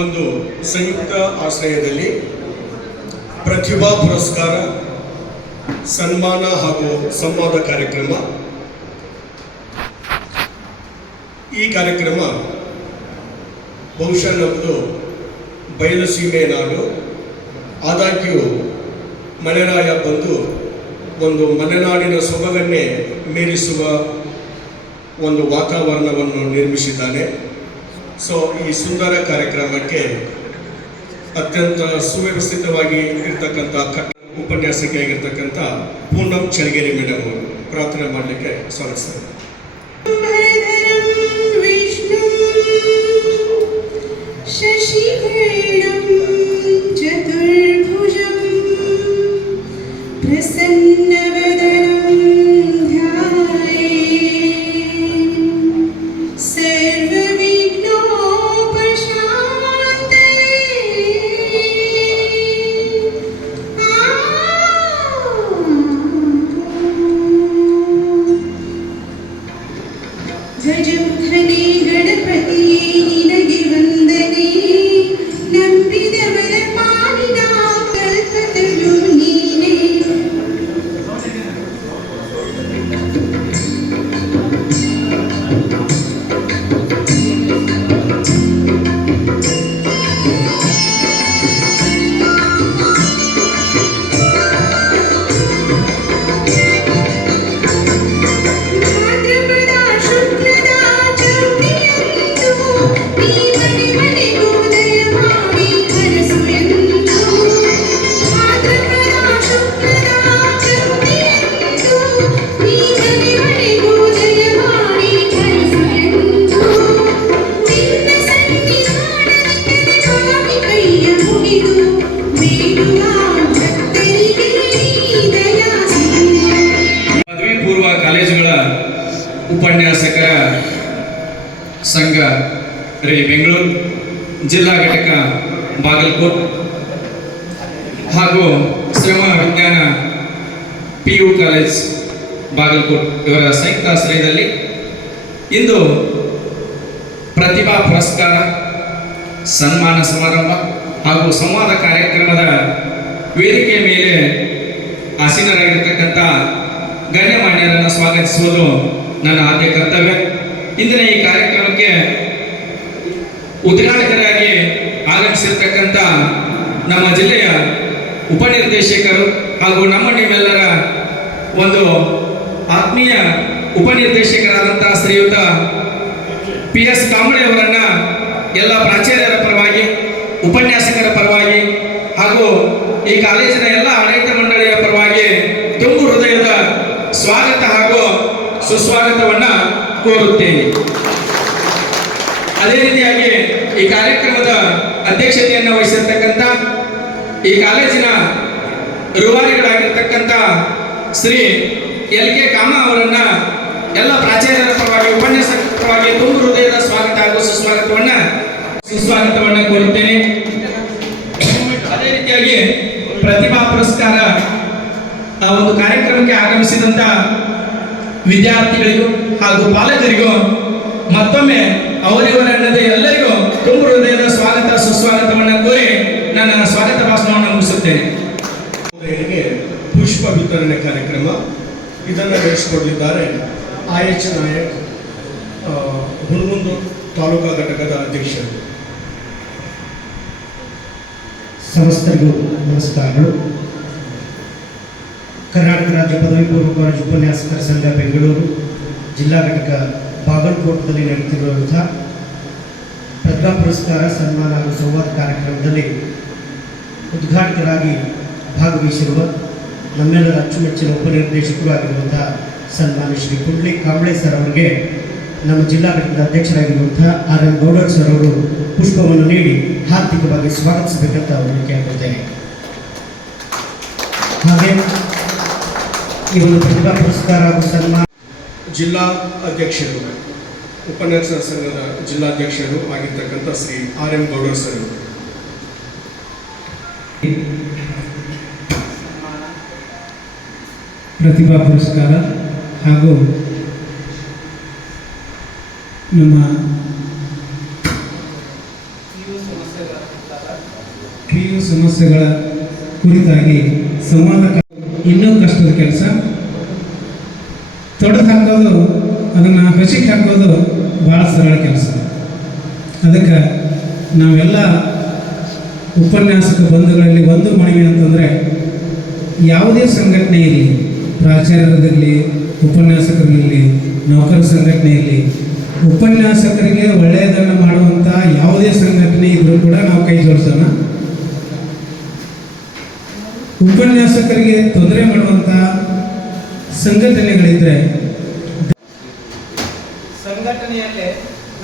ಒಂದು ಸಂಯುಕ್ತ ಆಶ್ರಯದಲ್ಲಿ ಪ್ರತಿಭಾ ಪುರಸ್ಕಾರ ಸನ್ಮಾನ ಹಾಗೂ ಸಂವಾದ ಕಾರ್ಯಕ್ರಮ. ಈ ಕಾರ್ಯಕ್ರಮ ಬಹುಶಃ ನಮ್ಮದು ಬಯಲುಸೀಮೆ ನಾಡು, ಆದಾಗ್ಯೂ ಮಳೆರಾಯ ಬಂದು ಒಂದು ಮಲೆನಾಡಿನ ಸೊಬಗನ್ನೇ ಮೀರಿಸುವ ಒಂದು ವಾತಾವರಣವನ್ನು ನಿರ್ಮಿಸಿದ್ದಾನೆ. ಸೊ ಈ ಸುಂದರ ಕಾರ್ಯಕ್ರಮಕ್ಕೆ ಅತ್ಯಂತ ಸುವ್ಯವಸ್ಥಿತವಾಗಿ ಇರ್ತಕ್ಕಂಥ ಉಪನ್ಯಾಸಕಿಯಾಗಿರ್ತಕ್ಕಂಥ ಪೂನಂ ಚಳಗೇರಿ ಮೇಡಮ್ ಅವರು ಪ್ರಾರ್ಥನೆ ಮಾಡಲಿಕ್ಕೆ ಸ್ವಾಗತಿಸ್ತಾರೆ. ಉಪನ್ಯಾಸಕರ ಸಂಘ ಬೆಂಗಳೂರು ಜಿಲ್ಲಾ ಘಟಕ ಬಾಗಲಕೋಟ್ ಹಾಗೂ ಶ್ರಮ ವಿಜ್ಞಾನ PU ಕಾಲೇಜ್ ಬಾಗಲಕೋಟ್ ಇವರ ಸಂಯುಕ್ತಾಶ್ರಯದಲ್ಲಿ ಇಂದು ಪ್ರತಿಭಾ ಪುರಸ್ಕಾರ ಸನ್ಮಾನ ಸಮಾರಂಭ ಹಾಗೂ ಸಂವಾದ ಕಾರ್ಯಕ್ರಮದ ವೇದಿಕೆಯ ಮೇಲೆ ಆಸೀನರಾಗಿರ್ತಕ್ಕಂಥ ಗಣ್ಯಮಾನ್ಯರನ್ನು ಸ್ವಾಗತಿಸುವುದು ನನ್ನ ಆದ್ಯ ಕರ್ತವ್ಯ. ಇಂದಿನ ಈ ಕಾರ್ಯಕ್ರಮಕ್ಕೆ ಉದ್ಘಾಟಕರಾಗಿ ಆಗಮಿಸಿರ್ತಕ್ಕಂಥ ನಮ್ಮ ಜಿಲ್ಲೆಯ ಉಪನಿರ್ದೇಶಕರು ಹಾಗೂ ನಿಮ್ಮೆಲ್ಲರ ಒಂದು ಆತ್ಮೀಯ ಉಪನಿರ್ದೇಶಕರಾದಂತಹ ಶ್ರೀಯುತ PS ಕಾಂಬಳೆ ಅವರನ್ನ ಎಲ್ಲ ಪ್ರಾಚಾರ್ಯರ ಪರವಾಗಿ, ಉಪನ್ಯಾಸಕರ ಪರವಾಗಿ ಹಾಗೂ ಈ ಕಾಲೇಜಿನ ಎಲ್ಲ ಆಡಳಿತ ಮಂಡಳಿಯ ಪರವಾಗಿ ತುಂಬು ಹೃದಯದ ಸ್ವಾಗತ ಹಾಗೂ ಸುಸ್ವಾಗತವನ್ನ ಕೋರುತ್ತೇನೆ. ಅದೇ ರೀತಿಯಾಗಿ ಈ ಕಾರ್ಯಕ್ರಮದ ಅಧ್ಯಕ್ಷತೆಯನ್ನು ವಹಿಸಿರ್ತಕ್ಕಂಥ ಈ ಕಾಲೇಜಿನ ರೂವಾರಿಗಳಾಗಿರ್ತಕ್ಕಂಥ ಶ್ರೀ LK ಕಾಮ ಅವರನ್ನ ಎಲ್ಲ ಪ್ರಾಚಾರ್ಯರ ಪರವಾಗಿ, ಉಪನ್ಯಾಸಕರ ಪರವಾಗಿ ತುಂಬು ಹೃದಯದ ಸ್ವಾಗತ ಹಾಗೂ ಸುಸ್ವಾಗತವನ್ನ ಕೋರುತ್ತೇನೆ. ಅದೇ ರೀತಿಯಾಗಿ ಪ್ರತಿಭಾ ಪುರಸ್ಕಾರ ಒಂದು ಕಾರ್ಯಕ್ರಮಕ್ಕೆ ಆಗಮಿಸಿದಂತ ವಿದ್ಯಾರ್ಥಿಗಳಿಗೂ ಹಾಗೂ ಪಾಲಕರಿಗೂ ಮತ್ತೊಮ್ಮೆ ಅವರಿವರನ್ನದೇ ಎಲ್ಲರಿಗೂ ತುಂಬು ಹೃದಯದ ಸ್ವಾಗತ ಸುಸ್ವಾಗತವನ್ನು ಕೋರಿ ನನ್ನ ಸ್ವಾಗತ ಭಾಷಣವನ್ನು ಮುಗಿಸುತ್ತೇನೆ. ಪುಷ್ಪ ವಿತರಣೆ ಕಾರ್ಯಕ್ರಮ ಇದನ್ನು ನಡೆಸಿಕೊಡಲಿದ್ದಾರೆ IH ನಾಯಕ್, ಹುಣಗುಂದು ತಾಲೂಕಾ ಘಟಕದ ಅಧ್ಯಕ್ಷರು. ಸಮಸ್ತರಿಗೂ ನಮಸ್ಕಾರಗಳು. ಕರ್ನಾಟಕ ರಾಜ್ಯ ಪದವಿ ಪೂರ್ವ ಕಾಲೇಜು ಉಪನ್ಯಾಸಕರ ಸಂಘ ಬೆಂಗಳೂರು ಜಿಲ್ಲಾ ಘಟಕ ಬಾಗಲಕೋಟದಲ್ಲಿ ನಡೆಯುತ್ತಿರುವಂಥ ಪ್ರತಿಭಾ ಪುರಸ್ಕಾರ ಸನ್ಮಾನ ಹಾಗೂ ಸಂವಾದ ಕಾರ್ಯಕ್ರಮದಲ್ಲಿ ಉದ್ಘಾಟಕರಾಗಿ ಭಾಗವಹಿಸಿರುವ ನಮ್ಮೆಲ್ಲರ ಅಚ್ಚುಮೆಚ್ಚಿನ ಉಪನಿರ್ದೇಶಕರು ಆಗಿರುವಂತಹ ಸನ್ಮಾನ್ಯ ಶ್ರೀ ಪುಂಡ್ಲಿಕ್ ಕಾಂಬಳೆ ಸರ್ ಅವರಿಗೆ ನಮ್ಮ ಜಿಲ್ಲಾ ಘಟಕದ ಅಧ್ಯಕ್ಷರಾಗಿರುವಂತಹ RM ಗೌಡರ್ ಸರ್ ಅವರು ಪುಷ್ಪವನ್ನು ನೀಡಿ ಹಾರ್ದಿಕವಾಗಿ ಸ್ವಾಗತಿಸಬೇಕಂತ ಅವರಿಗೆ ಕೇಳ್ಕೊಳ್ತೇನೆ. ಹಾಗೆ ಈ ಒಂದು ಪ್ರತಿಭಾ ಪುರಸ್ಕಾರ ಹಾಗೂ ಸನ್ಮಾನ ಜಿಲ್ಲಾ ಅಧ್ಯಕ್ಷರು, ಉಪನ್ಯಾಸಕರ ಸಂಘದ ಜಿಲ್ಲಾಧ್ಯಕ್ಷರು ಆಗಿರ್ತಕ್ಕಂಥ ಶ್ರೀ RM ಗೌಡರ್ ಸರ್ ಅವರು. ಪ್ರತಿಭಾ ಪುರಸ್ಕಾರ ಹಾಗೂ ನಮ್ಮ ಸಮಸ್ಯೆಗಳ ಕುರಿತಾದ PU ಸಮಸ್ಯೆಗಳ ಕುರಿತಾಗಿ ಸಂವಾದ ಇನ್ನೂ ಕಷ್ಟದ ಕೆಲಸ. ತೊಡೆದು ಹಾಕೋದು, ಅದನ್ನು ಹಸಿಗೆ ಹಾಕೋದು ಭಾಳ ಸರಳ ಕೆಲಸ. ಅದಕ್ಕೆ ನಾವೆಲ್ಲ ಉಪನ್ಯಾಸಕ ಬಂಧುಗಳಲ್ಲಿ ಒಂದು ಮನವಿ ಅಂತಂದರೆ, ಯಾವುದೇ ಸಂಘಟನೆ ಇರಲಿ, ಪ್ರಾಚಾರ್ಯರಿರಲಿ, ಉಪನ್ಯಾಸಕರಿರಲಿ, ನೌಕರ ಸಂಘಟನೆ ಇರಲಿ, ಉಪನ್ಯಾಸಕರಿಗೆ ಒಳ್ಳೆಯದನ್ನು ಮಾಡುವಂಥ ಯಾವುದೇ ಸಂಘಟನೆ ಇದ್ರೂ ಕೂಡ ನಾವು ಕೈ ಜೋಡಿಸೋಣ. ಉಪನ್ಯಾಸಕರಿಗೆ ತೊಂದರೆ ಮಾಡುವಂಥ ಸಂಘಟನೆಗಳಿದ್ದರೆ, ಸಂಘಟನೆಯಲ್ಲೇ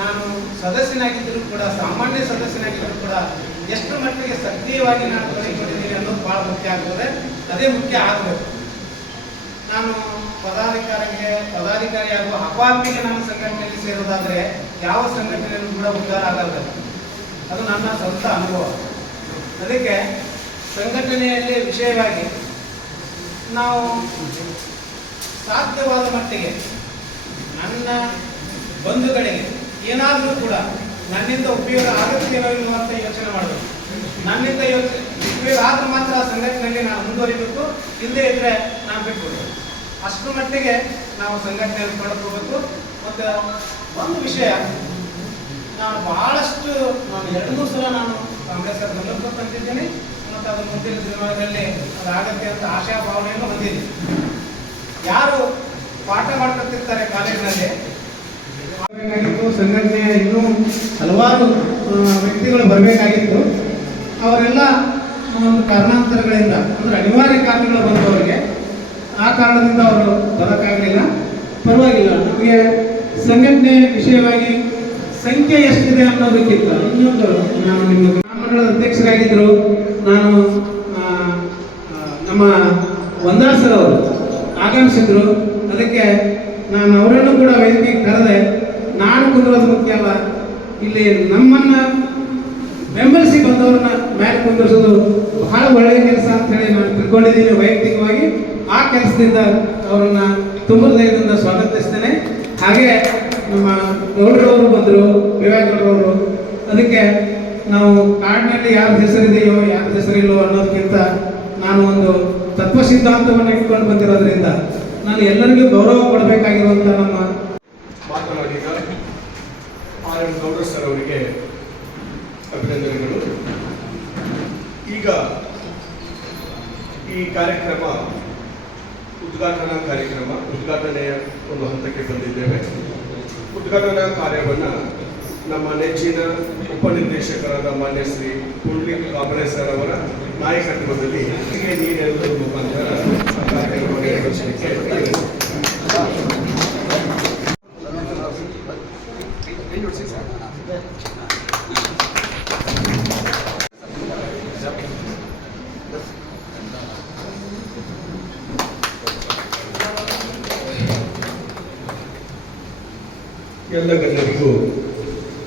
ನಾನು ಸದಸ್ಯನಾಗಿದ್ದರೂ ಕೂಡ, ಸಾಮಾನ್ಯ ಸದಸ್ಯನಾಗಿದ್ದರೂ ಕೂಡ ಎಷ್ಟು ಮಟ್ಟಿಗೆ ಸಕ್ರಿಯವಾಗಿ ನಾನು ತೊಡಗಿಕೊಂಡಿದ್ದೀನಿ ಅನ್ನೋದು ಭಾಳ ಮುಖ್ಯ ಆಗ್ತದೆ. ಅದೇ ಮುಖ್ಯ ಆಗಬೇಕು. ನಾನು ಪದಾಧಿಕಾರಿಯಾಗುವ ಅಪಾಪಿಗೆ ನಾನು ಸಂಘಟನೆಯಲ್ಲಿ ಸೇರೋದಾದರೆ ಯಾವ ಸಂಘಟನೆಯಲ್ಲೂ ಕೂಡ ಉದ್ಧಾರ ಆಗಲ್ಲ. ಅದು ನನ್ನ ಸ್ವಂತ ಅನುಭವ. ಅದಕ್ಕೆ ಸಂಘಟನೆಯಲ್ಲಿ ವಿಷಯವಾಗಿ ನಾವು ಸಾಧ್ಯವಾದ ಮಟ್ಟಿಗೆ ನನ್ನ ಬಂಧುಗಳಿಗೆ ಏನಾದರೂ ಕೂಡ ನನ್ನಿಂದ ಉಪಯೋಗ ಆಗುತ್ತೇನೋ ಇಲ್ಲವೋ ಅಂತ ಯೋಚನೆ ಮಾಡಬೇಕು. ನನ್ನಿಂದ ಉಪಯೋಗ ಆದ್ರೆ ಮಾತ್ರ ಆ ಸಂಘಟನೆಯಲ್ಲಿ ನಾನು ಮುಂದುವರಿಬೇಕು, ಇಲ್ಲದೇ ಇದ್ದರೆ ನಾನು ಬಿಟ್ಬಿಡ್ಬೇಕು. ಅಷ್ಟರ ಮಟ್ಟಿಗೆ ನಾವು ಸಂಘಟನೆಯಲ್ಲಿ ತೊಡಗಬೇಕು. ಮತ್ತು ಒಂದು ವಿಷಯ, ನಾನು ಬಹಳಷ್ಟು ನಾನು 2-3 ಸಲ ನಾನು ಕಾಂಗ್ರೆಸ್ ಗಮನಕ್ಕೆ ತಂದಿದ್ದೀನಿ ಮತ್ತು ಅದು ಮುಂದಿನ ದಿನಗಳಲ್ಲಿ ಅದಾಗತ್ತೆ ಅಂತ ಆಶಾಭಾವನೆಯನ್ನು ಹೊಂದಿದ್ದೀನಿ. ಯಾರು ಪಾಠ ಮಾಡ್ಕೊತಿರ್ತಾರೆ ಕಾಲೇಜಿನಲ್ಲಿ, ಸಂಘಟನೆ ಇನ್ನೂ ಹಲವಾರು ವ್ಯಕ್ತಿಗಳು ಬರಬೇಕಾಗಿತ್ತು. ಅವರೆಲ್ಲ ಒಂದು ಕಾರಣಾಂತರಗಳಿಂದ, ಅಂದರೆ ಅನಿವಾರ್ಯ ಕಾರಣಗಳು ಬಂದವರಿಗೆ, ಆ ಕಾರಣದಿಂದ ಅವರು ಬರೋಕ್ಕಾಗಲಿಲ್ಲ. ಪರವಾಗಿಲ್ಲ, ನಮಗೆ ಸಂಘಟನೆ ವಿಷಯವಾಗಿ ಸಂಖ್ಯೆ ಎಷ್ಟಿದೆ ಅನ್ನೋದಕ್ಕಿಂತ ಇನ್ನೊಂದು, ನಾನು ನಿಮ್ಮ ಮಂಡಳದ ಅಧ್ಯಕ್ಷರಾಗಿದ್ದರು, ನಾನು ನಮ್ಮ ವಂದಾಸರ್ ಅವರು ಆಗಮಿಸಿದ್ರು. ಅದಕ್ಕೆ ನಾನು ಅವರನ್ನು ಕೂಡ ವೇದಿಕೆಗೆ ಕರೆದೆ. ನಾನು ಕುಂದಿರೋದು ಮುಖ್ಯ ಅಲ್ಲ, ಇಲ್ಲಿ ನಮ್ಮನ್ನು ಬೆಂಬಲಿಸಿ ಬಂದವ್ರನ್ನ ಮೇಲೆ ಕುಂದಿರಿಸೋದು ಬಹಳ ಒಳ್ಳೆಯ ಕೆಲಸ ಅಂತ ಹೇಳಿ ನಾನು ತಿಳ್ಕೊಂಡಿದ್ದೀನಿ ವೈಯಕ್ತಿಕವಾಗಿ. ಆ ಕೆಲಸದಿಂದ ಅವರನ್ನು ತುಂಬ ಹೃದಯದಿಂದ ಸ್ವಾಗತಿಸ್ತೇನೆ. ಹಾಗೆ ನಮ್ಮ ಗೌಡರವರು ಬಂದರು, ವಿವೇಕಗೌಡರವರು. ಅದಕ್ಕೆ ನಾವು ಕಾಡಿನಲ್ಲಿ ಯಾರ ಹೆಸರಿದೆಯೋ ಯಾರ ಹೆಸರಿಲ್ಲೋ ಅನ್ನೋದಕ್ಕಿಂತ ನಾನು ಒಂದು ತತ್ವ ಸಿದ್ಧಾಂತವನ್ನು ಇಟ್ಕೊಂಡು ಬಂದಿರೋದ್ರಿಂದ ನಾನು ಎಲ್ಲರಿಗೂ ಗೌರವ ಕೊಡಬೇಕಾಗಿರುವಂಥ ನಮ್ಮ ಮಾತನಾಡಿದ RM ಗೌಡ ಸರ್ ಅವರಿಗೆ ಅಭಿನಂದನೆಗಳು. ಈಗ ಈ ಕಾರ್ಯಕ್ರಮ ಉದ್ಘಾಟನೆಯ ಒಂದು ಹಂತಕ್ಕೆ ಬಂದಿದ್ದೇವೆ. ಉದ್ಘಾಟನಾ ಕಾರ್ಯವನ್ನು ನಮ್ಮ ನೆಚ್ಚಿನ ಉಪನಿರ್ದೇಶಕರಾದ ಮಾನ್ಯ ಶ್ರೀ ಪುಂಡ್ಲಿಕ್ ಕಾಂಬ್ಳೆ ಸರ್ ಅವರ ನಾಯಕತ್ವದಲ್ಲಿ ನೀರೆಲ್ಲರ ಮುಖಾಂತರ ಕಾರ್ಯಕ್ರಮವನ್ನು ನಿರ್ವಹಿಸಲಿಕ್ಕೆ ಎಲ್ಲ ಗಣ್ಯರಿಗೂ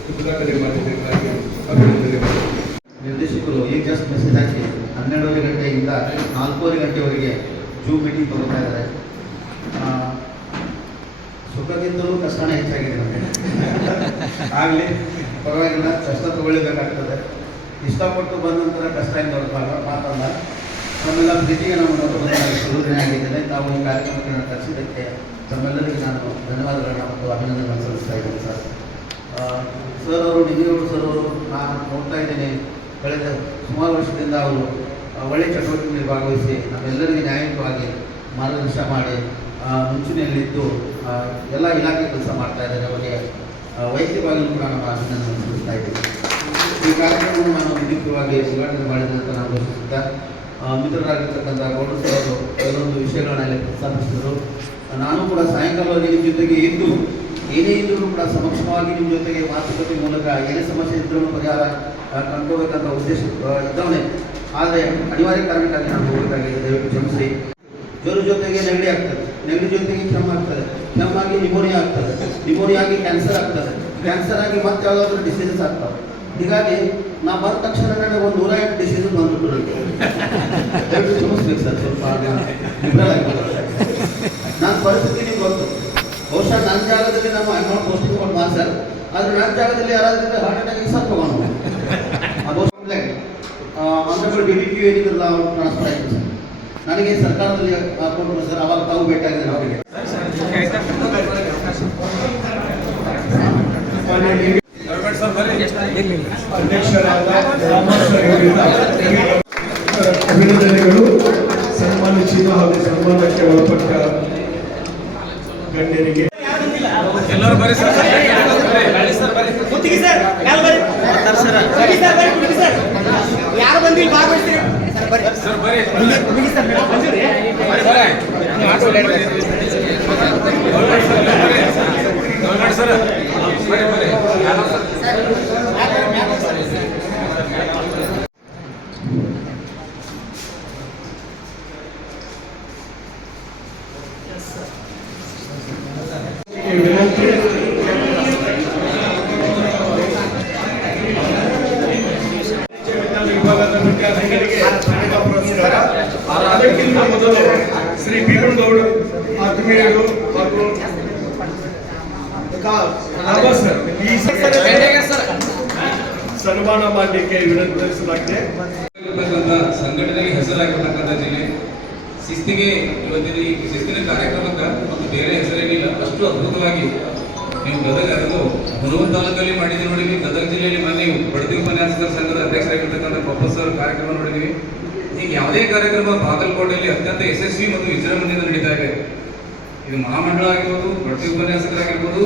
ಉದ್ಘಾಟನೆ ಮಾಡಿದ್ದಕ್ಕಾಗಿ ಅಭಿನಂದನೆಗಳು. ನಿರ್ದೇಶಕರು ಈಗ ಜಸ್ಟ್ ಮೆಸೇಜ್ ಹಾಕಿ 12 ಗಂಟೆಯಿಂದ 4 ಗಂಟೆವರೆಗೆ ಜೂಮ್ ಮೀಟಿಂಗ್ ತಗೋತಾ ಇದ್ದಾರೆ. ಸುಖಕ್ಕಿಂತಲೂ ಕಷ್ಟನೇ ಹೆಚ್ಚಾಗಿದೆ ನಮಗೆ. ಆಗಲಿ, ಪರವಾಗಿಲ್ಲ, ಕಷ್ಟ ತಗೊಳ್ಳಿಬೇಕಾಗ್ತದೆ. ಇಷ್ಟಪಟ್ಟು ಬಂದ ನಂತರ ಕಷ್ಟ ಇಂದ ಮಾತಲ್ಲ. ನಮ್ಮೆಲ್ಲ ಪ್ರೀತಿಗೆ ನಾನು ಶುರುದಿನ ಆಗಿದ್ದೇನೆ. ತಾವು ಈ ಕಾರ್ಯಕ್ರಮಕ್ಕೆ ನಾನು ಕರೆಸಿದ್ದಕ್ಕೆ ತಮ್ಮೆಲ್ಲರಿಗೂ ನಾನು ಧನ್ಯವಾದಗಳನ್ನ ಮತ್ತು ಅಭಿನಂದನೆಗಳನ್ನು ಸಲ್ಲಿಸ್ತಾ ಇದ್ದೀನಿ ಸರ್. ಸರ್ ಅವರು, ನಿಜಗೌಡ ಸರ್ ಅವರು, ನಾನು ನೋಡ್ತಾ ಇದ್ದೇನೆ ಕಳೆದ ಸುಮಾರು ವರ್ಷದಿಂದ ಅವರು ಒಳ್ಳೆಯ ಚಟುವಟಿಕೆಯಲ್ಲಿ ಭಾಗವಹಿಸಿ ನಮ್ಮೆಲ್ಲರಿಗೆ ನ್ಯಾಯಯುತವಾಗಿ ಮಾರ್ಗದರ್ಶನ ಮಾಡಿ ಮುಂಚೂಣಿಯಲ್ಲಿದ್ದು ಎಲ್ಲ ಇಲಾಖೆ ಕೆಲಸ ಮಾಡ್ತಾ ಇದ್ದಾರೆ. ಅವರಿಗೆ ವೈಯಕ್ತಿಕವಾಗಿಯೂ ಕೂಡ ನಮ್ಮ ಅಭಿನಂದನೆ ಸಲ್ಲಿಸ್ತಾ ಇದ್ದೀವಿ. ಈ ಕಾರ್ಯಕ್ರಮವನ್ನು ನಾನು ವಿದ್ಯುಕ್ತವಾಗಿ ಉದ್ಘಾಟನೆ ಮಾಡಿದೆ ಅಂತ ನಾನು ಘೋಷಿಸುತ್ತಾ, ಮಿತ್ರರಾಗಿರ್ತಕ್ಕಂಥ ಗೌಡ ಸರ್ ಅವರು ಕೆಲವೊಂದು ವಿಷಯಗಳನ್ನೆಲ್ಲ ಪ್ರಸ್ತಾಪಿಸಿದರು. ನಾನು ಕೂಡ ಸಾಯಂಕಾಲವರೆಗೆ ನಿಮ್ಮ ಜೊತೆಗೆ ಇದ್ದು, ಏನೇ ಇದ್ದರೂ ಕೂಡ ಸಮಕ್ಷವಾಗಿ ನಿಮ್ಮ ಜೊತೆಗೆ ಮಾತುಕತೆ ಮೂಲಕ ಏನೇ ಸಮಸ್ಯೆ ಇದ್ರೂ ಪರಿಹಾರ ಕಂಡುಕೋಬೇಕಂತ ಉದ್ದೇಶ ಇದ್ದವನೇ. ಆದರೆ ಅನಿವಾರ್ಯ ಕಾರಣಕ್ಕಾಗಿ ನಾನು ಹೋಗಬೇಕಾಗಿದೆ, ದಯವಿಟ್ಟು ಕ್ಷಮಿಸಿ. ಜ್ವರ ಜೊತೆಗೆ ನೆಗಡಿ ಆಗ್ತದೆ, ನೆಗಡಿ ಜೊತೆಗೆ ಕೆಮ್ಮಾಗ್ತದೆ, ಕೆಮ್ಮಾಗಿ ನಿಮೋನಿಯಾ ಆಗ್ತದೆ, ನಿಮೋನಿಯಾ ಆಗಿ ಕ್ಯಾನ್ಸರ್ ಆಗ್ತದೆ, ಕ್ಯಾನ್ಸರ್ ಆಗಿ ಮತ್ತೆ ಯಾವುದಾದ್ರೂ ಡಿಸೀಸಸ್ ಆಗ್ತವೆ. ಹೀಗಾಗಿ ನಾ ಬಂದ ತಕ್ಷಣ ನನಗೆ ಒಂದು 108 ಡಿಸೀಸಸ್ ಬಂದ್ಬಿಟ್ಟು ದಯವಿಟ್ಟು ಕ್ಷಮಿಸ್ಬೇಕು ಸರ್. ಸ್ವಲ್ಪ ಲಿಬ್ರಲ್ ಆಗಿಬಿಟ್ಟು ನನ್ನ ಪರಿಸ್ಥಿತಿ ನಿಮ್ಗೆ ಗೊತ್ತು. ಬಹುಶಃ ನನ್ನ ಜಾಗದಲ್ಲಿ ನಮ್ಮ ಅಕೌಂಟ್ ಪೋಸ್ಟಿಂಗ್ ಕೊಟ್ಟು ಮಾಡಿ ಸರ್, ಆದರೆ ನನ್ನ ಜಾಗದಲ್ಲಿ ಯಾರಾದ್ರಿಂದ ಹಾರ್ಟ್ ಅಟ್ಯಾಕ್ ಸತ್ತು ಹೋಗೋಣ. ಕಾನ್ಸ್ಟೇಬಲ್ DDPO ಏನಿದ್ರಲ್ಲ ಅವ್ರು ಟ್ರಾನ್ಸ್ಫರ್ ಆಯಿತು ಸರ್. ನನಗೆ ಸರ್ಕಾರದಲ್ಲಿ ಕೊಟ್ಟರು ಸರ್. ಅವಾಗ ತಾವು ಬೇಕಾಗಿದ್ದಾರೆ ಅವರಿಗೆ. ಅಧ್ಯಕ್ಷರಾದ ರಾಮನ್ ಸರ್ ಅವರಿಂದ ಅಭಿನಂದನೆಗಳು. ಸನ್ಮಾನಿಸಿದ ಹಾಗೂ ಸನ್ಮಾನಕ್ಕೆ ಒಳಪಟ್ಟ ಗಣ್ಯರಿಗೆ ಎಲ್ಲರೂ ಬರೀ ಸರ್ ಯಾರು ಬಂದಿಲ್ಲ ಭಾಗವಹಿಸ್ತೀರಿ ಸರ್ ಬರೀ ಸರ್ ವಿನಂತಿ. ವಿಭಾಗದ ವಿದ್ಯಾರ್ಥಿಗಳಿಗೆ ಸ್ಮಾರಕ ಪುರಸ್ಕಾರ. ಅದಕ್ಕಿಂತ ಮೊದಲು ಶ್ರೀ ಭೀಮನಗೌಡ ಆತ್ಮೀಯರು ಹಾಗೂ ರಾಮ ಸರ್ ಈ ಸನ್ಮಾನ ಮಾಡಲಿಕ್ಕೆ ವಿನಂತಿಸಲಾಗಿದೆ. ಸಂಘಟನೆಗೆ ಹೆಸರಾಗಿರ್ತಕ್ಕಂಥ ಜಿಲ್ಲೆ ಶಿಸ್ತಿಗೆ ಇವತ್ತಿನ ಈ ಶಿಸ್ತಿನ ಕಾರ್ಯಕ್ರಮಕ್ಕೆ ಮತ್ತು ಬೇರೆ ಹೆಸರೇನಿಲ್ಲ, ಅಷ್ಟು ಅದ್ಭುತವಾಗಿ ನೀವು ಗದಗ ಹುಣಸೂರು ತಾಲೂಕಲ್ಲಿ ಮಾಡಿದ್ದೀವಿ ನೋಡಿದ್ವಿ. ಗದಗ ಜಿಲ್ಲೆಯಲ್ಲಿ ಮೊನ್ನೆ ಬಡತಿ ಉಪನ್ಯಾಸಕರ ಸಂಘದ ಅಧ್ಯಕ್ಷರಾಗಿರ್ತಕ್ಕಂಥ ಪ್ರೊಫೆಸರ್ ಕಾರ್ಯಕ್ರಮ ನೋಡಿದ್ವಿ. ಈಗ ಯಾವುದೇ ಕಾರ್ಯಕ್ರಮ ಬಾಗಲಕೋಟೆಯಲ್ಲಿ ಅತ್ಯಂತ ಯಶಸ್ವಿ ಮತ್ತು ವಿಜೃಂಭಣೆಯಿಂದ ನಡೀತಾ ಇದೆ. ಇದು ಮಹಾಮಂಡಳ ಆಗಿರ್ಬೋದು, ಬಡತಿ ಉಪನ್ಯಾಸಕರಾಗಿರ್ಬೋದು,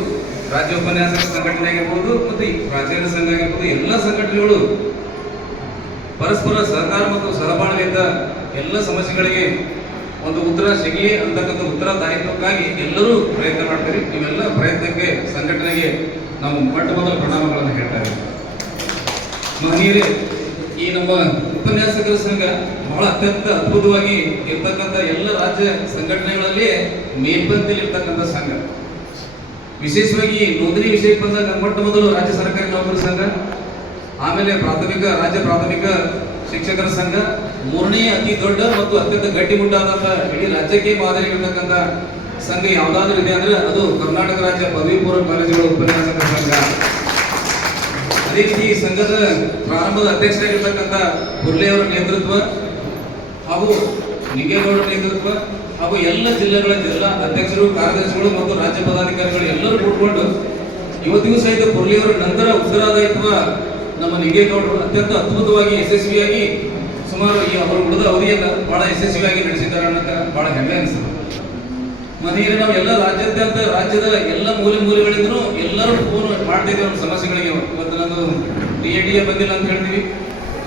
ರಾಜ್ಯ ಉಪನ್ಯಾಸಕರ ಸಂಘಟನೆ ಆಗಿರ್ಬೋದು, ಮತ್ತು ಈ ಪ್ರಾಚಾರ್ಯ ಸಂಘ ಆಗಿರ್ಬೋದು, ಎಲ್ಲ ಸಂಘಟನೆಗಳು ಪರಸ್ಪರ ಸಹಕಾರ ಮತ್ತು ಸಹಬಾಳ್ವೆಯಿಂದ ಎಲ್ಲ ಸಮಸ್ಯೆಗಳಿಗೆ ಒಂದು ಉತ್ತರ ಸಿಗಲಿ ಅಂತಕ್ಕಂಥ ಉತ್ತರದಾಯಿತ್ವಕ್ಕಾಗಿ ಎಲ್ಲರೂ ಪ್ರಯತ್ನ ಮಾಡ್ತೀರಿ. ಇವೆಲ್ಲ ಪ್ರಯತ್ನಕ್ಕೆ ಸಂಘಟನೆಗೆ ನಾವು ಮೊಟ್ಟ ಮೊದಲ ಪ್ರಣಾಮಗಳನ್ನು ಹೇಳ್ತಾ ಇದ್ದೀವಿ. ಮಹನೀಯರೇ, ಈ ನಮ್ಮ ಉಪನ್ಯಾಸಕರ ಸಂಘ ಬಹಳ ಅತ್ಯಂತ ಅದ್ಭುತವಾಗಿ ಇರ್ತಕ್ಕಂಥ ಎಲ್ಲ ರಾಜ್ಯ ಸಂಘಟನೆಗಳಲ್ಲಿ ಮೇಲ್ಪಂಕ್ತಿಯಲ್ಲಿ ಇರ್ತಕ್ಕಂಥ ಸಂಘ. ವಿಶೇಷವಾಗಿ ನೋಂದಣಿ ವಿಷಯಕ್ಕೆ ಬಂದಾಗ ಮೊಟ್ಟ ಮೊದಲು ರಾಜ್ಯ ಸರ್ಕಾರಿ ನೌಕರರ ಸಂಘ, ಆಮೇಲೆ ರಾಜ್ಯ ಪ್ರಾಥಮಿಕ ಶಿಕ್ಷಕರ ಸಂಘ, ಮೂರನೇ ಅತಿ ದೊಡ್ಡ ಮತ್ತು ಅತ್ಯಂತ ಗಟ್ಟಿಮುಟ್ಟಾದಂಥ ಇಡೀ ರಾಜ್ಯಕ್ಕೆ ಮಾದರಿ ಇರತಕ್ಕಂಥ ಸಂಘ ಯಾವುದಾದ್ರೂ ಇದೆ ಅಂದ್ರೆ ಅದು ಕರ್ನಾಟಕ ರಾಜ್ಯ ಪದವಿ ಪೂರ್ವ ಕಾಲೇಜುಗಳ ಉಪನ್ಯಾಸಕರ ಸಂಘ. ಅದೇ ರೀತಿ ಈ ಸಂಘದ ಪ್ರಾರಂಭದ ಅಧ್ಯಕ್ಷರಾಗಿರ್ತಕ್ಕಂಥ ಹುರ್ಲೆಯವರ ನೇತೃತ್ವ ಹಾಗೂ ನಿಂಗೇಗೌಡರ ನೇತೃತ್ವ ಹಾಗೂ ಎಲ್ಲ ಜಿಲ್ಲೆಗಳ ಜಿಲ್ಲಾ ಅಧ್ಯಕ್ಷರು, ಕಾರ್ಯದರ್ಶಿಗಳು ಮತ್ತು ರಾಜ್ಯ ಪದಾಧಿಕಾರಿಗಳು ಎಲ್ಲರೂ ಕೂಡಿಕೊಂಡು ಇವತ್ತಿಗೂ ಸಹಿತ ಹುರ್ಲೆಯವರ ನಂತರ ಉತ್ತರದಾಯಿತ್ವ ನಮ್ಮ ನಿಂಗೇಗೌಡರು ಅತ್ಯಂತ ಅದ್ಭುತವಾಗಿ ಯಶಸ್ವಿಯಾಗಿ ಸುಮಾರು ಈ ಅವರು ಉಳಿದ ಅವಧಿಯನ್ನು ಬಹಳ ಯಶಸ್ವಿಯಾಗಿ ನಡೆಸಿದ್ದಾರೆ ಅನ್ನೋಕೆ ಬಹಳ ಹೆಮ್ಮೆ ಅನಿಸ್ತದೆ. ಮನೆಯಲ್ಲಿ ನಾವು ಎಲ್ಲ ರಾಜ್ಯಾದ್ಯಂತ ರಾಜ್ಯದ ಎಲ್ಲ ಮೂಲೆಗಳಿಂದಲೂ ಎಲ್ಲರೂ ಫೋನ್ ಮಾಡ್ತಿದ್ದೀವಿ ನಮ್ಮ ಸಮಸ್ಯೆಗಳಿಗೆ. ಇವತ್ತು ನಾನು DADA ಬಂದಿಲ್ಲ ಅಂತ ಹೇಳ್ತೀವಿ,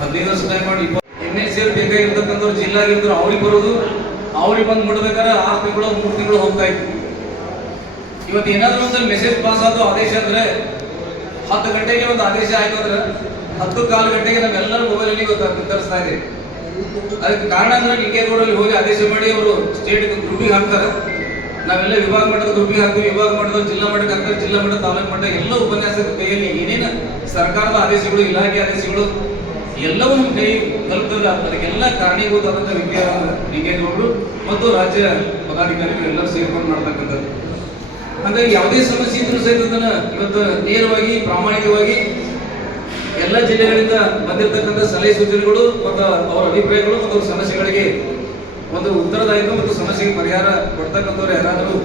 15 ವರ್ಷ ಟೈಮ್ ಮಾಡಿ MLC ಬೇಕಾಗಿರ್ತಕ್ಕಂಥವ್ರು ಜಿಲ್ಲಾ ಆಗಿರ್ತಾರೆ, ಅವ್ರಿಗೆ ಬರೋದು, ಅವ್ರಿಗೆ ಬಂದು ಮುಟ್ಬೇಕಾದ್ರೆ 6 ತಿಂಗಳು 3 ತಿಂಗಳು ಹೋಗ್ತಾ ಇತ್ತು. ಇವತ್ತು ಏನಾದರೂ ಒಂದು ಮೆಸೇಜ್ ಪಾಸ್ ಆದೋ ಆದೇಶ ಅಂದ್ರೆ 10 ಗಂಟೆಗೆ ಒಂದು ಆದೇಶ ಆಯ್ತು ಅಂದ್ರೆ 10:15 ಗಂಟೆಗೆ ನಮ್ಮೆಲ್ಲರೂ ಮೊಬೈಲಲ್ಲಿ ವಿತರಿಸ್ತಾ ಇದ್ದೀವಿ. ಅದಕ್ಕೆ ಕಾರಣ ಅಂದ್ರೆ ನಿಂಗೇಗೌಡರಲ್ಲಿ ಹೋಗಿ ಆದೇಶ ಮಾಡಿ ಅವರು ಸ್ಟೇಟ್ ಗ್ರೂಪಿಗೆ ಹಾಕ್ತಾರೆ, ನಾವೆಲ್ಲ ವಿಭಾಗ ಮಟ್ಟದ ಗ್ರೂಪಿಗೆ ಹಾಕ್ತೀವಿ, ವಿಭಾಗ ಮಟ್ಟದ ಜಿಲ್ಲಾ ಮಟ್ಟಕ್ಕೆ ಹಾಕ್ತಾರೆ, ಜಿಲ್ಲಾ ಮಟ್ಟ ತಾಲೂಕು ಮಟ್ಟ ಎಲ್ಲ ಉಪನ್ಯಾಸಕರ ಕೈಯಲ್ಲಿ ಏನೇನು ಸರ್ಕಾರದ ಆದೇಶಗಳು, ಇಲಾಖೆ ಆದೇಶಗಳು ಎಲ್ಲವೂ ನಮ್ಮ ಕೈ ತಲುಪ್ತಲ್ಲ. ಅದಕ್ಕೆಲ್ಲ ಕಾರಣೀಭೂತವಾದಂಥ ವ್ಯಕ್ತಿ ನಿಂಗೇಗೌಡರು ಮತ್ತು ರಾಜ್ಯ ಪದಾಧಿಕಾರಿಗಳು ಎಲ್ಲರೂ ಸೇರ್ಕೊಂಡು ಮಾಡ್ತಕ್ಕಂಥದ್ದು. ಅಂದ್ರೆ ಯಾವುದೇ ಸಮಸ್ಯೆ ಇದ್ರೂ ಸಹಿತ ಇವತ್ತು ನೇರವಾಗಿ ಪ್ರಾಮಾಣಿಕವಾಗಿ ಎಲ್ಲ ಜಿಲ್ಲೆಗಳಿಂದ ಬಂದಿರತಕ್ಕಂಥ ಸಲಹೆ ಸೂಚನೆಗಳು ಮತ್ತು ಅವರ ಅಭಿಪ್ರಾಯಗಳು ಮತ್ತು ಅವರ ಸಮಸ್ಯೆಗಳಿಗೆ ಒಂದು ಉತ್ತರದಾಯಿತ್ವ ಮತ್ತು ಸಮಸ್ಯೆಗೆ ಪರಿಹಾರ ಕೊಡ್ತಕ್ಕಂಥವ್ರು ಯಾರಾದರೂ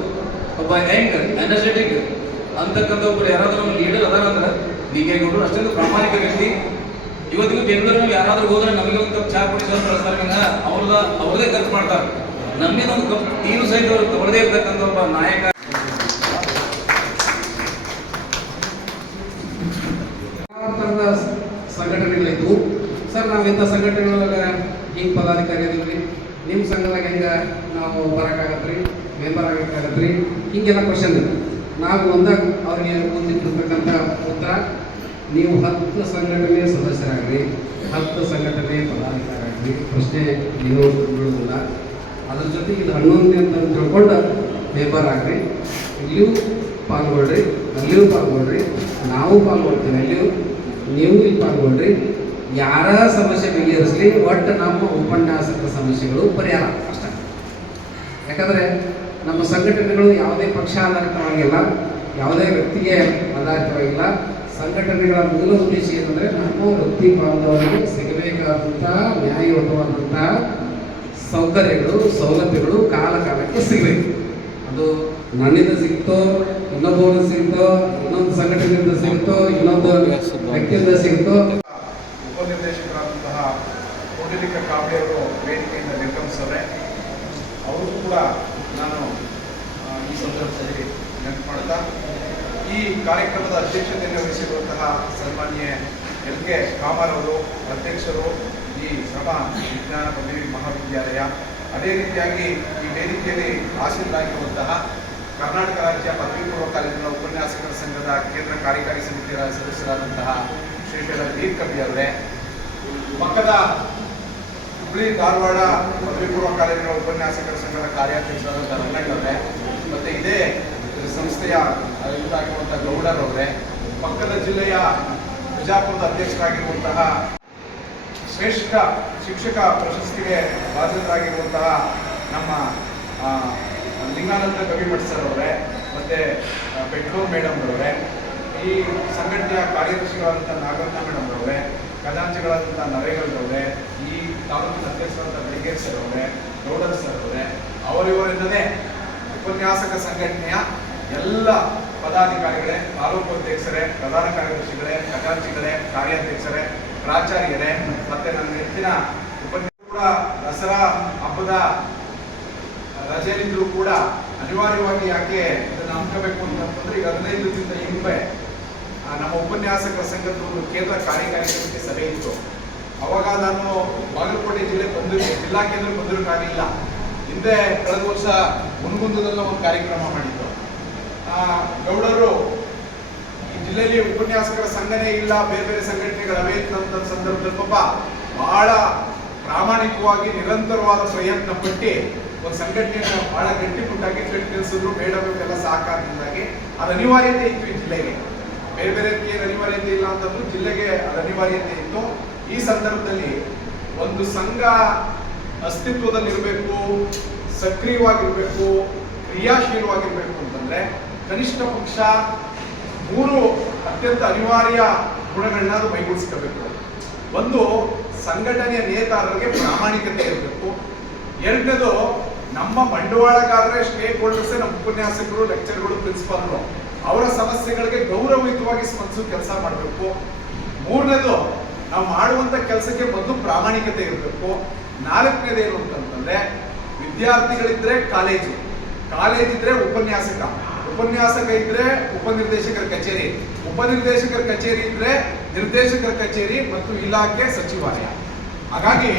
ಒಬ್ಬ ಯಂಗ್ ಎನರ್ಜೆಟಿಕ್ ಅಂತಕ್ಕಂಥ ಒಬ್ಬರು ಯಾರಾದರೂ ನಮ್ಮ ಲೀಡರ್ ಅದಾರ ಅಂದ್ರೆ ನಿಂಗೇಗೌಡರು ಅಷ್ಟೊಂದು ಪ್ರಾಮಾಣಿಕ ವ್ಯಕ್ತಿ. ಇವತ್ತಿಗೂ ಬೆಂಗಳೂರಿನಲ್ಲಿ ಯಾರಾದ್ರೂ ಹೋದ್ರೆ ನಮಗೆ ಒಂದು ಕಪ್ ಚಹಾ ಕುಡಿಸೋದು ಕಳಿಸ್ತಾರೆ, ಅವ್ರದೇ ಖರ್ಚು ಮಾಡ್ತಾರೆ. ನಮ್ಮಿಂದ ಒಂದು ಕಪ್ ಟೀನು ಸಹಿತ ಅವರು ತಗೊಳ್ಳದೇ ಇರ್ತಕ್ಕಂಥ ಒಬ್ಬ ನಾಯಕ. ಸಂಘಟನೆಗಳಿದ್ವು ಸರ್. ನಾವು ಇಂಥ ಸಂಘಟನೆಗಳಾಗ ಹಿಂಗೆ ಪದಾಧಿಕಾರಿ ಅದೀವಿ, ನಿಮ್ಮ ಸಂಘದಾಗ ಹೆಂಗೆ ನಾವು ಬರೋಕ್ಕಾಗತ್ರಿ, ಮೆಂಬರ್ ಆಗಬೇಕಾಗತ್ರಿ, ಹಿಂಗೆಲ್ಲ ಕ್ವಶನ್ ಇದೆ. ನಾವು ಒಂದಾಗ ಅವ್ರಿಗೆ ಮುಂದಿಟ್ಟಿರ್ತಕ್ಕಂಥ ಉತ್ತರ, ನೀವು 10 ಸಂಘಟನೆ ಸದಸ್ಯರಾಗ್ರಿ, 10 ಸಂಘಟನೆ ಪದಾಧಿಕಾರಿ ಪ್ರಶ್ನೆ ಏನೂ ಬೀಳೋದಿಲ್ಲ. ಅದ್ರ ಜೊತೆಗೆ ಇದು 11ನೇ ಅಂತ ತಿಳ್ಕೊಂಡು ಮೆಂಬರ್ ಆಗ್ರಿ, ಇಲ್ಲಿಯೂ ಪಾಲ್ಗೊಳ್ರಿ, ಅಲ್ಲಿಯೂ ಪಾಲ್ಗೊಳ್ರಿ, ನಾವು ಪಾಲ್ಗೊಳ್ತೀವಿ, ಅಲ್ಲಿಯೂ ನೀವು ಇಲ್ಲಿ ಪಾಲ್ಗೊಳ್ರಿ. ಯಾರ ಸಮಸ್ಯೆ ಬಗೆಹರಿಸಲಿ, ಒಟ್ಟು ನಮ್ಮ ಉಪನ್ಯಾಸಕರ ಸಮಸ್ಯೆಗಳು ಪರಿಹಾರ ಅಷ್ಟೇ. ಯಾಕಂದರೆ ನಮ್ಮ ಸಂಘಟನೆಗಳು ಯಾವುದೇ ಪಕ್ಷ ಆಧಾರಿತವಾಗಿಲ್ಲ, ಯಾವುದೇ ವ್ಯಕ್ತಿಗೆ ಆಧಾರಿತವಾಗಿಲ್ಲ. ಸಂಘಟನೆಗಳ ಮೂಲ ಉದ್ದೇಶ ಏನಂದರೆ ನಮ್ಮ ವೃತ್ತಿ ಬಾಂಧವರಿಗೆ ಸಿಗಬೇಕಾದ ಬೇಕಾದಂತಹ ನ್ಯಾಯಯುತವಾದಂತಹ ಸೌಕರ್ಯಗಳು ಸವಲತ್ತುಗಳು ಕಾಲಕ್ಕೆ ಸಿಗಬೇಕು. ಅದು ನನ್ನಿಂದ ಸಿಗುತ್ತೋ, ಇನ್ನೊಬ್ಬರಿಂದ ಸಿಗುತ್ತೋ, ಇನ್ನೊಂದು ಸಂಘಟನೆಯಿಂದ ಸಿಗುತ್ತೋ, ಇನ್ನೊಂದು ವ್ಯಕ್ತಿಯಿಂದ ಸಿಗುತ್ತೋ. ಉಪನಿರ್ದೇಶಕರಾದಂತಹ ಪುಂಡಲಿಕ ಕಾಂಬ್ಳೆ ಅವರು ವೇದಿಕೆಯಿಂದ ನಿರ್ಗಮಿಸಿದರೆ ಅವರು ಕೂಡ ನಾನು ಈ ಸಂದರ್ಭದಲ್ಲಿ ನೆನಪು ಮಾಡ್ತಾ, ಈ ಕಾರ್ಯಕ್ರಮದ ಅಧ್ಯಕ್ಷತೆಯನ್ನು ವಹಿಸಿರುವಂತಹ ಸನ್ಮಾನ್ಯ ಎಲ್.ಕೆ. ಕಾಮರ್ ಅವರು ಅಧ್ಯಕ್ಷರು, ಈ ಶ್ರಮ ವಿಜ್ಞಾನ ಪದವಿ ಮಹಾವಿದ್ಯಾಲಯ, ಅದೇ ರೀತಿಯಾಗಿ ಈ ವೇದಿಕೆಯಲ್ಲಿ ಆಸೀನರಾಗಿರುವಂತಹ ಕರ್ನಾಟಕ ರಾಜ್ಯ ಪದವಿ ಪೂರ್ವ ಕಾಲೇಜಿನ ಉಪನ್ಯಾಸಕರ ಸಂಘದ ಕೇಂದ್ರ ಕಾರ್ಯಕಾರಿ ಸಮಿತಿಯ ಸದಸ್ಯರಾದಂತಹ ಶ್ರೀಶೈಲ ವೀರ್ ಕವಿ ಅವರೇ, ಪಕ್ಕದ ಹುಬ್ಬಳ್ಳಿ ಧಾರವಾಡ ಪದವಿ ಪೂರ್ವ ಕಾಲೇಜಿನ ಉಪನ್ಯಾಸಕರ ಸಂಘದ ಕಾರ್ಯಾಧ್ಯಕ್ಷರಾದಂತಹ ರಂಗಣ್ಣವರೇ, ಮತ್ತು ಇದೇ ಸಂಸ್ಥೆಯ ಇದಾಗಿರುವಂತಹ ಗೌಡರವರೇ, ಪಕ್ಕದ ಜಿಲ್ಲೆಯ ಬಿಜಾಪುರದ ಅಧ್ಯಕ್ಷರಾಗಿರುವಂತಹ ಶ್ರೇಷ್ಠ ಶಿಕ್ಷಕ ಪ್ರಶಸ್ತಿಗೆ ಭಾಜನರಾಗಿರುವಂತಹ ನಮ್ಮ ಲಿಂಗಾನಂದ ಕವಿಮಠ್ ಸರ್ ಅವರೇ, ಮತ್ತು ಬೆಂಗಳೂರು ಮೇಡಮ್ ಅವರೇ, ಈ ಸಂಘಟನೆಯ ಕಾರ್ಯದರ್ಶಿಗಳಾದಂಥ ನಾಗರತ್ನ ಮೇಡಮ್ ಅವರೇ, ಖಜಾಂಚಿಗಳಾದಂಥ ನರೇಗೌಡರವರೇ, ಈ ತಾಲೂಕಿನ ಅಧ್ಯಕ್ಷರಾದಂಥ ಬೆಳಗೇರ್ ಸರ್ ಅವರೇ, ಗೌಡರ್ ಸರ್ ಅವರೇ, ಅವರಿವರಿಂದಲೇ ಉಪನ್ಯಾಸಕ ಸಂಘಟನೆಯ ಎಲ್ಲ ಪದಾಧಿಕಾರಿಗಳೇ, ತಾಲೂಕು ಅಧ್ಯಕ್ಷರೇ, ಪ್ರಧಾನ ಕಾರ್ಯದರ್ಶಿಗಳೇ, ಖಜಾಂಚಿಗಳೇ, ಕಾರ್ಯಾಧ್ಯಕ್ಷರೇ, ಪ್ರಾಚಾರ್ಯರೇ, ಮತ್ತೆ ನನ್ನ ಹೆಚ್ಚಿನ ಕೂಡ ದಸರಾ ಹಬ್ಬದ ರಜೆಯಲ್ಲಿದ್ದರೂ ಕೂಡ ಅನಿವಾರ್ಯವಾಗಿ ಯಾಕೆ ಇದನ್ನು ಹಮ್ಮಿಕಬೇಕು ಅಂತಂದ್ರೆ, ಈಗ 15 ದಿನದ ಹಿಂದೆ ನಮ್ಮ ಉಪನ್ಯಾಸಕರ ಸಂಘದ ಒಂದು ಕೇಂದ್ರ ಕಾರ್ಯಕಾರಿ ಸಮಿತಿ ಸಭೆ ಇತ್ತು. ಅವಾಗ ನಾನು ಬಾಗಲಕೋಟೆ ಜಿಲ್ಲೆ ಜಿಲ್ಲಾ ಕೇಂದ್ರ ಬಂದಿರೋಕ್ಕಾಗಲಿಲ್ಲ. ಹಿಂದೆ ಕಳೆದ ವರ್ಷ ಮುನ್ಗುಂದದಲ್ಲ ಒಂದು ಕಾರ್ಯಕ್ರಮ ಮಾಡಿದ್ದು. ಗೌಡರು ಈ ಜಿಲ್ಲೆಯಲ್ಲಿ ಉಪನ್ಯಾಸಕರ ಸಂಘನೇ ಇಲ್ಲ, ಬೇರೆ ಬೇರೆ ಸಂಘಟನೆಗಳವೇ ಇದ್ದಂಥ ಸಂದರ್ಭದಲ್ಲಿ ಪಾಪ ಬಹಳ ಪ್ರಾಮಾಣಿಕವಾಗಿ ನಿರಂತರವಾದ ಪ್ರಯತ್ನ ಪಟ್ಟು ಒಂದು ಸಂಘಟನೆಯನ್ನು ಬಹಳ ಗಟ್ಟಿಮುಟ್ಟಾಗಿ ಕಟ್ಟಿಸಿದ್ರು. ಬೇಡಬೇಕೆಲ್ಲ ಸಹಕಾರದಿಂದಾಗಿ ಅದು ಅನಿವಾರ್ಯತೆ ಇತ್ತು ಈ ಜಿಲ್ಲೆಗೆ. ಬೇರೆ ಬೇರೆ ಅನಿವಾರ್ಯತೆ ಇಲ್ಲ ಅಂತಂದ್ರೂ ಜಿಲ್ಲೆಗೆ ಅದು ಅನಿವಾರ್ಯತೆ ಇತ್ತು. ಈ ಸಂದರ್ಭದಲ್ಲಿ ಒಂದು ಸಂಘ ಅಸ್ತಿತ್ವದಲ್ಲಿರಬೇಕು, ಸಕ್ರಿಯವಾಗಿರಬೇಕು, ಕ್ರಿಯಾಶೀಲವಾಗಿರಬೇಕು ಅಂತಂದ್ರೆ ಕನಿಷ್ಠ ಪಕ್ಷ 3 ಅತ್ಯಂತ ಅನಿವಾರ್ಯ ಗುಣಗಳನ್ನ ಅದು ಮೈಗೂಡಿಸ್ಕೋಬೇಕು. ಒಂದು, ಸಂಘಟನೆಯ ನೇತಾರರಿಗೆ ಪ್ರಾಮಾಣಿಕತೆ ಇರಬೇಕು. ಎರಡನೇದು, ನಮ್ಮ ಬಂಡವಾಳಗಾರರೇ, ಸ್ಟೇಕ್ ಹೋಲ್ಡರ್ಸೇ ನಮ್ಮ ಉಪನ್ಯಾಸಕರು, ಲೆಕ್ಚರ್ಗಳು, ಪ್ರಿನ್ಸಿಪಾಲ್ರು, ಅವರ ಸಮಸ್ಯೆಗಳಿಗೆ ಗೌರವಯುತವಾಗಿ ಸ್ಪಂದಿಸೋ ಕೆಲಸ ಮಾಡಬೇಕು. ಮೂರನೇದು, ನಾವು ಮಾಡುವಂಥ ಕೆಲಸಕ್ಕೆ ಮೊದಲು ಪ್ರಾಮಾಣಿಕತೆ ಇರಬೇಕು. ನಾಲ್ಕನೇದೇನು ಅಂತಂದ್ರೆ, ವಿದ್ಯಾರ್ಥಿಗಳಿದ್ರೆ ಕಾಲೇಜು, ಕಾಲೇಜಿದ್ರೆ ಉಪನ್ಯಾಸಕ ಇದ್ರೆ ಉಪನಿರ್ದೇಶಕರ ಕಚೇರಿ, ಉಪನಿರ್ದೇಶಕರ ಕಚೇರಿ ಇದ್ರೆ ನಿರ್ದೇಶಕರ ಕಚೇರಿ ಮತ್ತು ಇಲಾಖೆ ಸಚಿವಾಲಯ. ಹಾಗಾಗಿ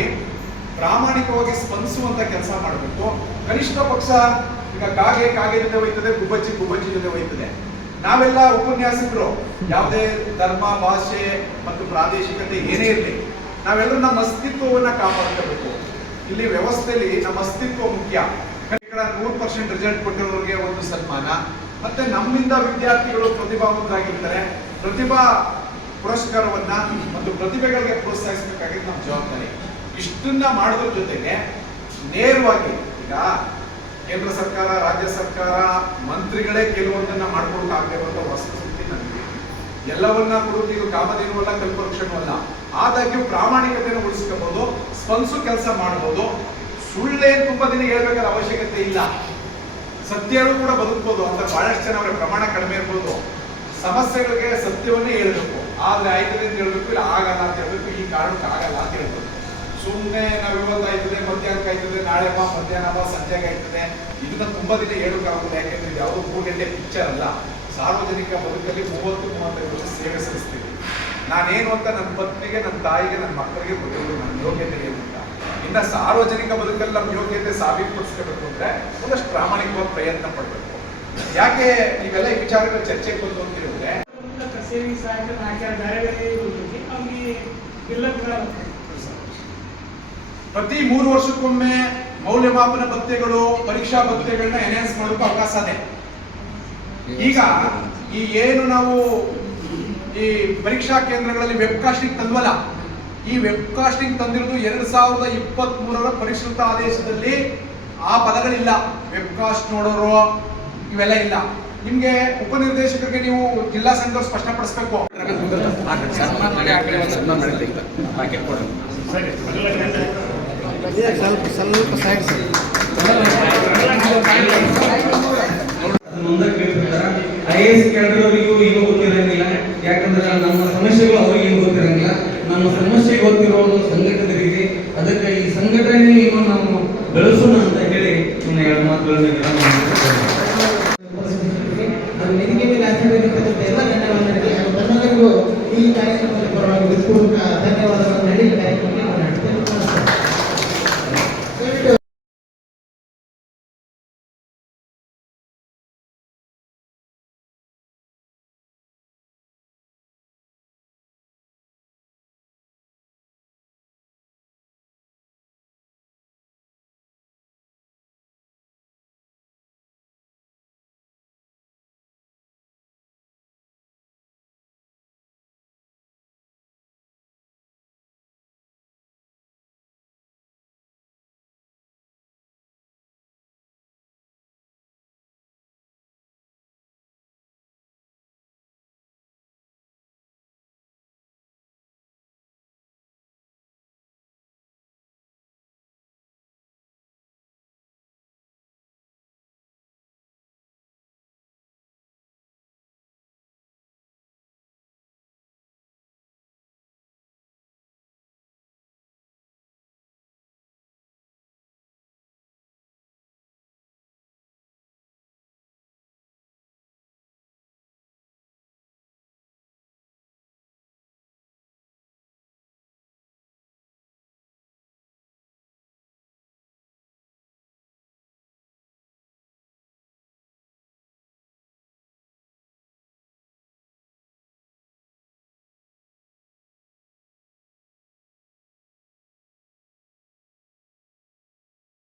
ಪ್ರಾಮಾಣಿಕವಾಗಿ ಸ್ಪಂದಿಸುವಂತ ಕೆಲಸ ಮಾಡಬೇಕು. ಕನಿಷ್ಠ ಪಕ್ಷ ಈಗ ಕಾಗೆ ಜೊತೆ ಹೋಯ್ತದೆ, ಗುಬ್ಬಚ್ಚಿ ಜೊತೆ ಹೋಯ್ತದೆ. ನಾವೆಲ್ಲ ಉಪನ್ಯಾಸಕರು, ಯಾವುದೇ ಧರ್ಮ, ಭಾಷೆ ಮತ್ತು ಪ್ರಾದೇಶಿಕತೆ ಏನೇ ಇರಲಿ, ನಾವೆಲ್ಲರೂ ನಮ್ಮ ಅಸ್ತಿತ್ವವನ್ನ ಕಾಪಾಡ್ಕೋಬೇಕು. ಇಲ್ಲಿ ವ್ಯವಸ್ಥೆಯಲ್ಲಿ ನಮ್ಮ ಅಸ್ತಿತ್ವ ಮುಖ್ಯ. 100% ರಿಸಲ್ಟ್ ಕೊಟ್ಟಿರೋರಿಗೆ ಒಂದು ಸನ್ಮಾನ, ಮತ್ತೆ ನಮ್ಮಿಂದ ವಿದ್ಯಾರ್ಥಿಗಳು ಪ್ರತಿಭಾವಂತರಾಗಿರ್ತಾರೆ, ಪ್ರತಿಭಾ ಪುರಸ್ಕಾರವನ್ನ ಮತ್ತು ಪ್ರತಿಭೆಗಳಿಗೆ ಪ್ರೋತ್ಸಾಹಿಸಬೇಕಾಗಿದ್ದು ನಮ್ಮ ಜವಾಬ್ದಾರಿ. ಇಷ್ಟನ್ನ ಮಾಡೋದ್ರ ಜೊತೆಗೆ ನೇರವಾಗಿ ಈಗ ಕೇಂದ್ರ ಸರ್ಕಾರ, ರಾಜ್ಯ ಸರ್ಕಾರ, ಮಂತ್ರಿಗಳೇ ಕೆಲವೊಂದನ್ನ ಮಾಡ್ಕೊಳಕ್ಕಾಗದಿರುವಂತ ವಸ್ತುಸ್ಥಿತಿ ನನಗೆ. ಎಲ್ಲವನ್ನ ಕೊಡೋದು ಇದು ಕಾಮಧೇನು ಅಲ್ಲ, ಕಲ್ಪವೃಕ್ಷನೂ ಅಲ್ಲ. ಆದಾಗ್ಯೂ ಪ್ರಾಮಾಣಿಕತೆಯನ್ನು ಉಳಿಸ್ಕೋಬಹುದು, ಸ್ಪಂದಿಸೋ ಕೆಲಸ ಮಾಡಬಹುದು. ಸುಳ್ಳೇನು ತುಂಬಾ ದಿನ ಹೇಳ್ಬೇಕಾದ ಅವಶ್ಯಕತೆ ಇಲ್ಲ. ಸತ್ಯಗಳು ಕೂಡ ಬದುಕಬಹುದು ಅಂತ ಬಹಳಷ್ಟು ಜನ ಅವರ ಪ್ರಮಾಣ ಕಡಿಮೆ ಇರ್ಬೋದು. ಸಮಸ್ಯೆಗಳಿಗೆ ಸತ್ಯವನ್ನೇ ಹೇಳ್ಬೇಕು, ಆದ್ರೆ ಆಯ್ತದೆ ಅಂತ ಹೇಳ್ಬೇಕು, ಇಲ್ಲ ಆಗಲ್ಲ ಅಂತ ಹೇಳ್ಬೇಕು, ಈ ಕಾರಣಕ್ಕೆ ಆಗಲ್ಲ ಅಂತ ಹೇಳ್ಬೇಕು. ಸುಮ್ಮನೆ ನಾವು ಇವತ್ತು ಆಯ್ತದೆ, ಮಧ್ಯಾಹ್ನಕ್ಕೆ ಆಯ್ತದೆ, ನಾಳೆ ಬಾ ಮಧ್ಯಾಹ್ನ ಬಾ ಸಂಜೆಗೆ ಆಯ್ತದೆ, ಇದನ್ನ ತುಂಬಾ ದಿನ ಹೇಳೋಕ್ಕಾಗೋದಿಲ್ಲ. ಯಾಕೆಂದ್ರೆ ಯಾವುದೋ 3 ಗಂಟೆ ಪಿಕ್ಚರ್ ಅಲ್ಲ. ಸಾರ್ವಜನಿಕ ಬದುಕಲ್ಲಿ 30-35 ವರ್ಷ ಸೇವೆ ಸಲ್ಲಿಸ್ತೀವಿ. ನಾನೇನು ಅಂತ ನನ್ನ ಪತ್ನಿಗೆ, ನನ್ನ ತಾಯಿಗೆ, ನನ್ನ ಮಕ್ಕಳಿಗೆ ಗೊತ್ತಿರೋದು ನನ್ನ ಯೋಗ್ಯತೆ ಏನು ಅಂತ. ಇನ್ನು ಸಾರ್ವಜನಿಕ ಬದುಕಲ್ಲಿ ನಮ್ಮ ಯೋಗ್ಯತೆ ಸಾಬೀತುಪಡಿಸ್ಕೋಬೇಕು ಅಂದ್ರೆ ಒಂದಷ್ಟು ಪ್ರಾಮಾಣಿಕವಾಗಿ ಪ್ರಯತ್ನ ಪಡಬೇಕು. ಯಾಕೆ ಇವೆಲ್ಲ ಈ ವಿಚಾರಗಳು ಚರ್ಚೆಗೆ ಬಂದು ಅಂತ ಹೇಳಿದ್ರೆ, ಪ್ರತಿ 3 ವರ್ಷಕ್ಕೊಮ್ಮೆ ಮೌಲ್ಯಮಾಪನ ಭತ್ಯೆಗಳು, ಪರೀಕ್ಷಾ ಭತ್ಯೆಗಳನ್ನ ಎನ್ಹಾನ್ಸ್ ಮಾಡೋಕೆ ಅವಕಾಶ ಇದೆ. ಈಗ ಈ ಏನು ನಾವು ಈ ಪರೀಕ್ಷಾ ಕೇಂದ್ರಗಳಲ್ಲಿ ವೆಬ್ಕಾಸ್ಟಿಂಗ್ ತಂದ್ವಲ್ಲ, ಈ ವೆಬ್ಕಾಸ್ಟಿಂಗ್ ತಂದಿರೋದು 2023ರ ಪರಿಷ್ಕೃತ ಆದೇಶದಲ್ಲಿ ಆ ಪದಗಳಿಲ್ಲ. ವೆಬ್ಕಾಸ್ಟ್ ನೋಡೋರು ಇವೆಲ್ಲ ಇಲ್ಲ. ನಿಮ್ಗೆ ಉಪನಿರ್ದೇಶಕರಿಗೆ ನೀವು ಜಿಲ್ಲಾ ಸಂಘ ಸ್ಪಷ್ಟಪಡಿಸಬೇಕು. ಮುಂದಕ್ಕೆ ಕೇಳ್ತಿರ್ತಾರ. IAS ಕ್ಯಾಡರ್ವರಿಗೂ ಏನೂ ಗೊತ್ತಿರಂಗಿಲ್ಲ, ಯಾಕಂದ್ರೆ ನಮ್ಮ ಸಮಸ್ಯೆಗಳು ಅವ್ರಿಗೆ ಏನು ಗೊತ್ತಿರಂಗಿಲ್ಲ. ನಮ್ಮ ಸಮಸ್ಯೆ ಗೊತ್ತಿರೋದು